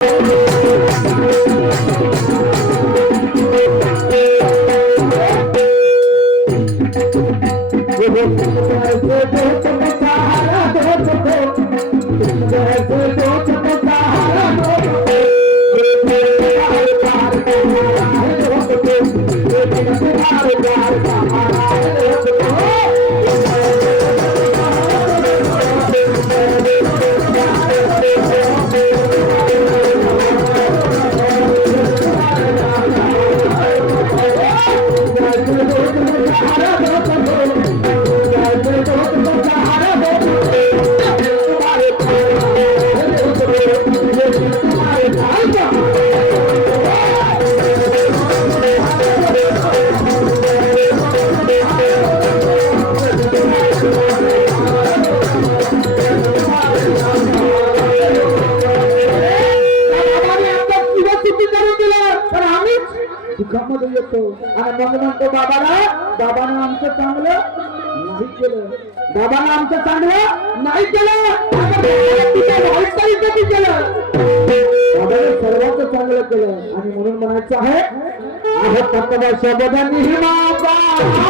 बाबाने दुःखामध्ये येतो. आणि मग म्हणतो बाबाला बाबानं आमचं चांगलं नाही केलं. बाबानं आमचं चांगलं नाही केलं. आता केलं. सर्वांचं चांगलं केलं. आणि म्हणून म्हणायचं आहे आहे शब्दांनी माझा आहे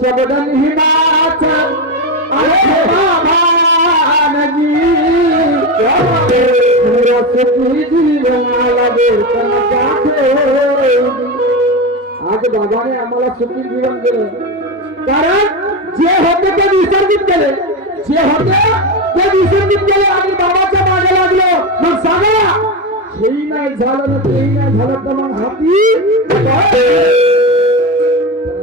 সবদন হিমাচল আরে বাবা নদী রসতি জীবন লাগে তন কাছে आज बाबाने आम्हाला सुखी जीवन दिलं कारण जे होते ते विसर्जित केले जे होते ते विसर्जित केले आणि बाबाच्या मागे लागलो मग सांगा हेही नाही झालं ना तेही नाही झालं तर मग हाती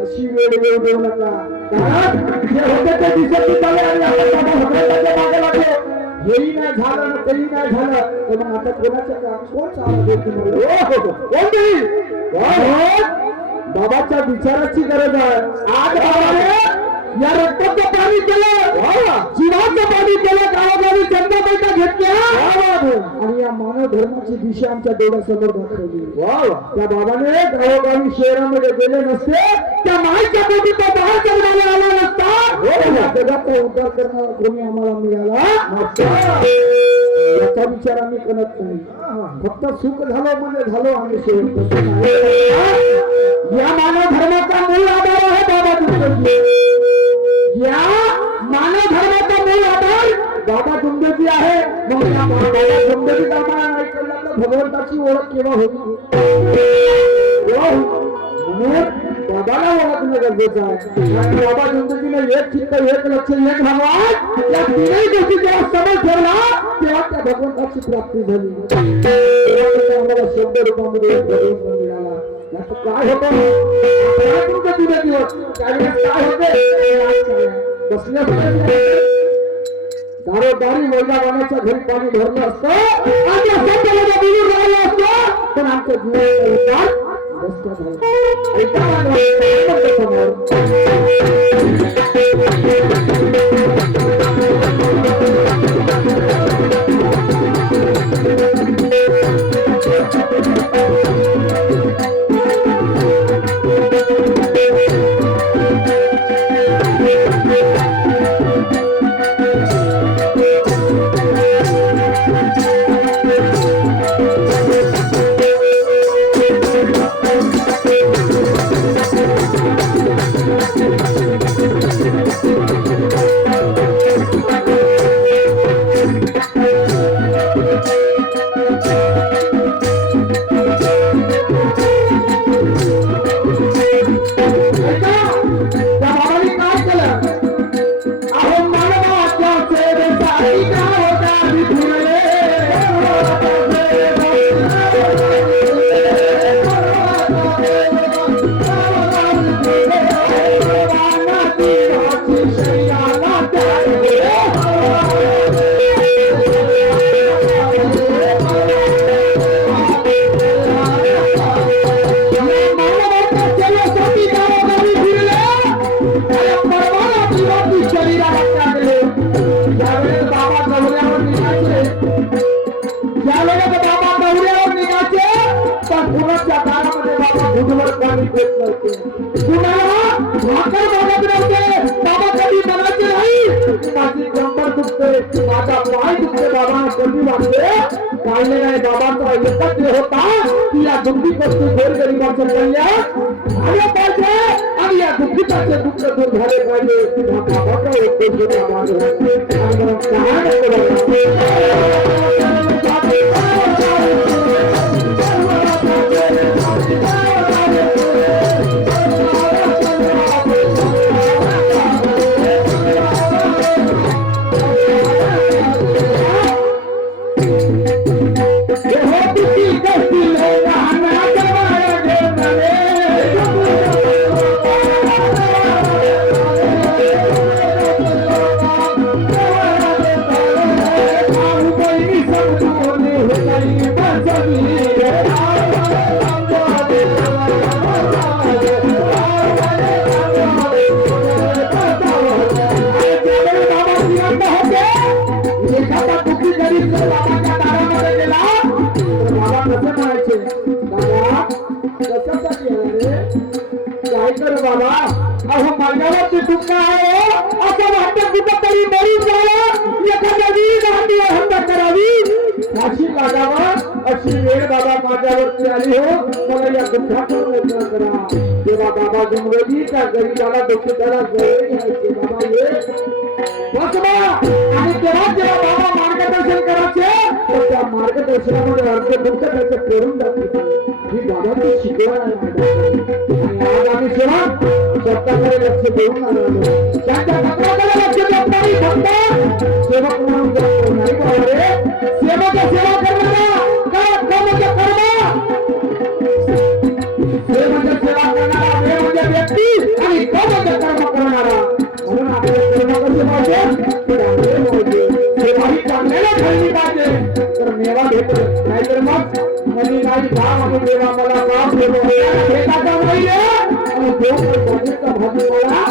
अशी वेळ वेळ देऊ नका कारण जे होते ते विसर्जित झाले आणि आपण बाबा हकलाच्या मागे लागलो हेही नाही झालं ना तेही नाही झालं तर मग आता कोणाच्या का कोण चालत आहे तुम्हाला हो, हो, हो. कोण नाही कोण? बाबाच्या विचाराची गरज आहे. आज बाबाने या रक्ताचं पाणी केलं. जीवाचं पाणी केलं. गावोगावी जनता बैठक घेतल्या आणि या मानव धर्माची दिशा आमच्या डोळ्यासमोर दाखवली. त्या बाबाने गावोगावी शहरामध्ये गेले नसते त्या माईच्या पोटी तो बाहेर जन्माला आला नसता. या जगाचा उद्धार करणारा कोणी आम्हाला मिळाला याचा विचार आम्ही करत नाही. फक्त सुख झालं म्हणजे झालो आम्ही शेवट. या मानव धर्माचा मूळ आधार आहे बाबा या मानव धर्माचा मूळ आधार बाबा दुर्गाजी आहे. मग नाही भगवंताची ओळख केव्हा होती बाबाला ओळखणं गरजेचं आहे. बाबा एक चित्त एक लक्ष एक भगवान या तीनही गोष्टी जेव्हा समज ठेवला. भगवंताची प्राप्ती झाली आम्हाला शब्द रूपामध्ये मिळाला काय तुमचं दिवस त्यावेळेस काय होते वैजाबाण्याच्या घरी पाणी भरलं असतं आणि असतं पण आमचं जीवन बाबा कधी काढले नाही बाबांचा एकच होता की या दुःखी वस्तू गोरगरिबाचं कल्याण झालं पाहिजे आणि या दुःख दूर झाले पाहिजे अहो माझ्यावरती दुःख आहे असं वाटतं कुठं तरी मरून जावं. एखाद्या वीर गांधी हत्या करावी. अशी लागावं अशी वेळ बाबा माझ्यावरती आली हो. मला या दुःखातून मोकळं करा. तेव्हा बाबा जमलेली त्या गरीबाला दुःखिताला जवळ घ्यायचे. बाबा ये. बस आणि तेव्हा तेव्हा बाबा मार्गदर्शन करायचे तर त्या मार्गदर्शनामध्ये अर्ज दुःख त्याचं करून जाते ही बाबाची शिकवण आणि आज आम्ही सेवा स्वतःकडे लक्ष देऊन आलो त्यांच्या नाहीतर मग मनी काही भाव आणि देवा मला काम देतो भेटायचा नाहीये आणि देव भाजीचा भाजीपाला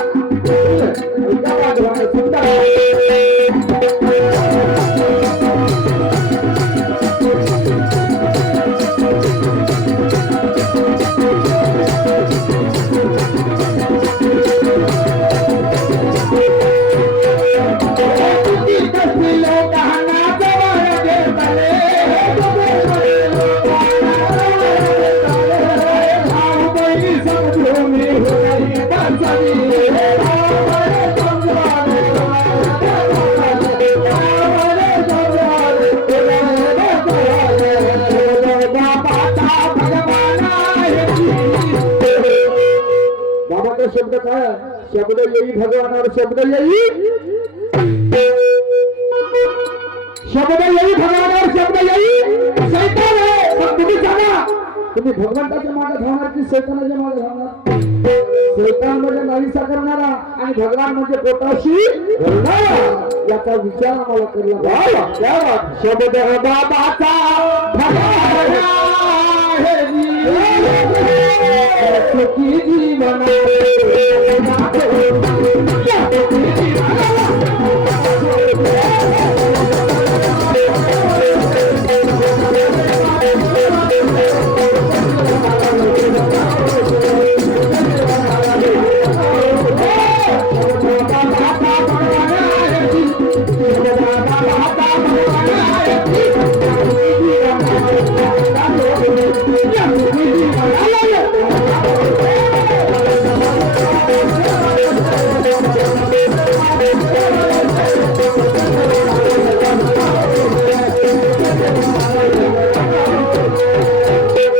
शब्द काय? शब्द येई भगवानावर शब्द येई शब्द येई भगवानावर शब्द येई सैतान आहे तुम्ही सांगा तुम्ही भगवंताच्या मागे धावणार की सैतानाच्या मागे धावणार शैतान म्हणजे नाहीसा करणारा आणि भगवान म्हणजे पोटाशी. याचा विचार आम्हाला बात. शब्द बाबाचा जी. सुखी जीवन